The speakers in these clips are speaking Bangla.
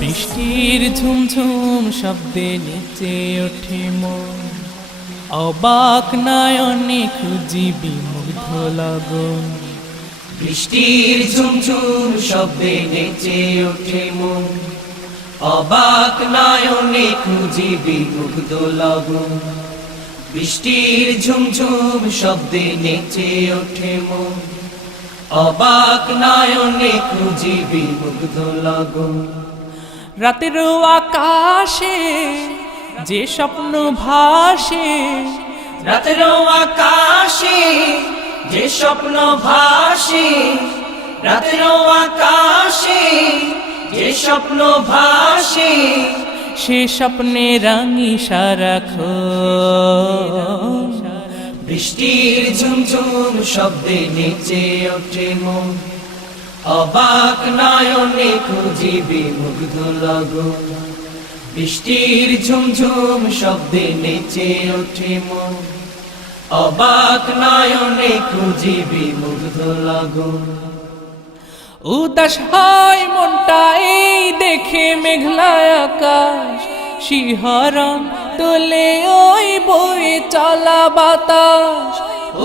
বৃষ্টির ঝুমঝুম শব্দে নেচে ওঠে মন, অবাক নয়নে খুঁজি বিমুগ্ধ লগন। বৃষ্টির ঝুমঝুম শব্দে নেচে ওঠে মন, অবাক নয়নে খুঁজি বিমুগ্ধ লগন। বৃষ্টির ঝুমঝুম শব্দে নেচে ওঠে মন, অবাক নয়নে খুঁজি বিমুগ্ধ লগন। রাতের আকাশে যে স্বপ্ন ভাসে, রাতের আকাশে যে স্বপ্ন ভাসে, রাতের আকাশে যে স্বপ্ন ভাসে, সে স্বপ্নে রাঙি সারাক্ষণ। বৃষ্টির ঝুমঝুম শব্দে নেচে ওঠে মন, অবাক নয়নে খুঁজি বিমুগ্ধ লগন। বৃষ্টির ঝুমঝুম শব্দে নেচে ওঠে মন, অবাক নয়নে খুঁজি বিমুগ্ধ লগন। উদাস হয় মনটা এই দেখে মেঘলা আকাশ, শিহরণ তোলে ওই বয়ে চলা বাতাস।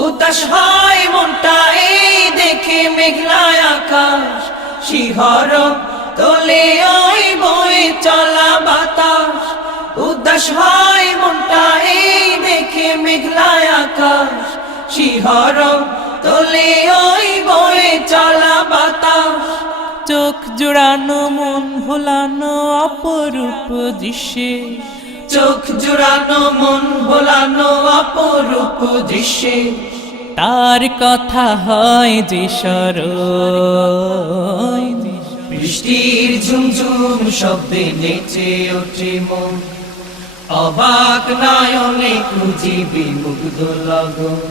উদাস হয় মনটা এই দেখে মেঘলা আকাশ, শিহরণ তোলে ওই বয়ে চলা বাতাস। উদাস হয় মনটা এই দেখে মেঘলা আকাশ, শিহরণ তোলে ওই বয়ে চলা বাতাস। চোখ জোড়ানো মন ভোলানো অপরূপ দৃশ্যে, চোখ জোড়ানো মন ভোলানো অপরূপ দৃশ্যে, তার কথা হয় যে স্মরণ। বৃষ্টির ঝুমঝুম শব্দে নেচে ওঠে মন, অবাক নয়নে খুঁজি বিমুগ্ধ লগন।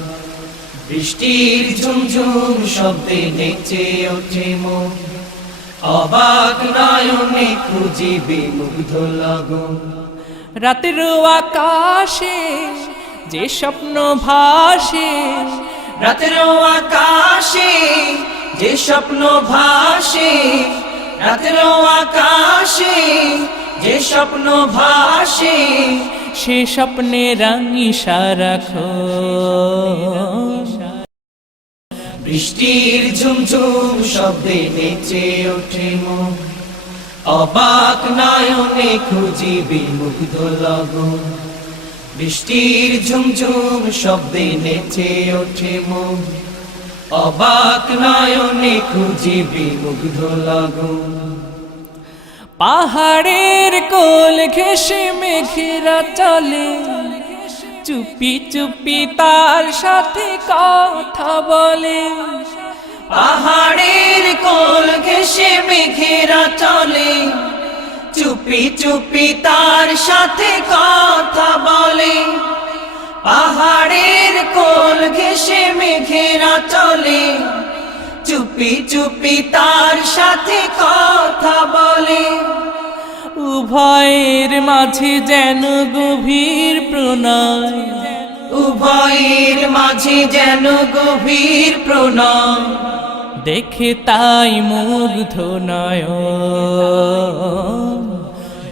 বৃষ্টির ঝুমঝুম শব্দে নেচে ওঠে মন, অবাক নয়নে খুঁজি বিমুগ্ধ লগন। রাতের আকাশে যে স্বপ্ন ভাসে, রাতের আকাশে যে স্বপ্ন ভাসে, রাতের আকাশে যে স্বপ্ন ভাসে, সে স্বপ্নে রাঙি সারাক্ষণ। বৃষ্টির ঝুমঝুম শব্দে নেচে ওঠে মন, অবাক নয়নে খুঁজি বিমুগ্ধ লগন। বৃষ্টির ঝুমঝুম শব্দে নেচে ওঠে মন, অবাক নয়নে খুঁজি বিমুগ্ধ লগন। পাহাড়ের কোল ঘেঁষে মেঘেরা চলে, চুপি চুপি তার সাথে কথা বলে। পাহাড়ের কোল ঘেঁষে মেঘেরা চলে, চুপি চুপি তার সাথে কথা বলে। পাহাড়ের কোল ঘেঁষে মেঘেরা চলে, চুপি চুপি তার সাথে কথা বলে। উভয়ের মাঝে যেন গভীর প্রণয়, উভয়ের মাঝে যেন গভীর প্রণয়, দেখে তাই মুগ্ধ নয়ন।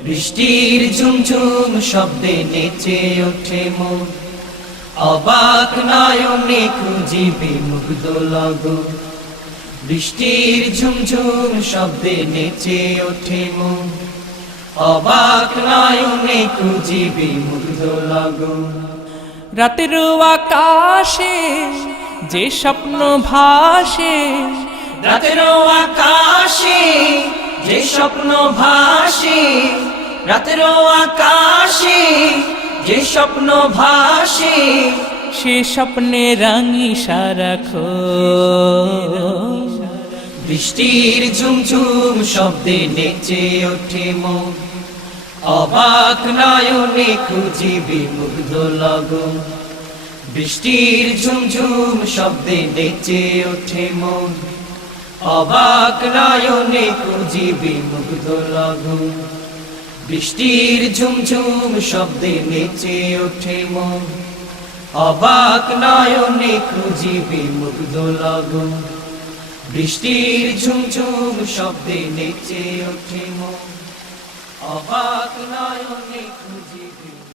বৃষ্টির ঝুমঝুম শব্দে নেচে ওঠে মন, অবাক নয়নে খুঁজি বিমুগ্ধ লগন। বৃষ্টির ঝুমঝুম শব্দে নেচে ওঠে মন, অবাক নয়নে খুঁজি বিমুগ্ধ লগন। রাতের আকাশে যে স্বপ্ন ভাসে, রাতের আকাশে যে স্বপ্ন ভাসে, রাতের আকাশে যে স্বপ্ন ভাসে, সে স্বপ্নে রাঙি সারাক্ষণ। বৃষ্টির ঝুমঝুম শব্দে নেচে ওঠে মন, অবাক নয়নে খুঁজি বিমুগ্ধ লগন। বৃষ্টির ঝুমঝুম শব্দে নেচে ওঠে মন, অবাক নয়নে খুঁজি বিমুগ্ধ লগন। বৃষ্টির ঝুমঝুম শব্দে নেচে ওঠে মন, অবাক নয়নে খুঁজি বিমুগ্ধ লগন। বৃষ্টির ঝুমঝুম শব্দে নেচে ওঠে মন, অবাক নয়নে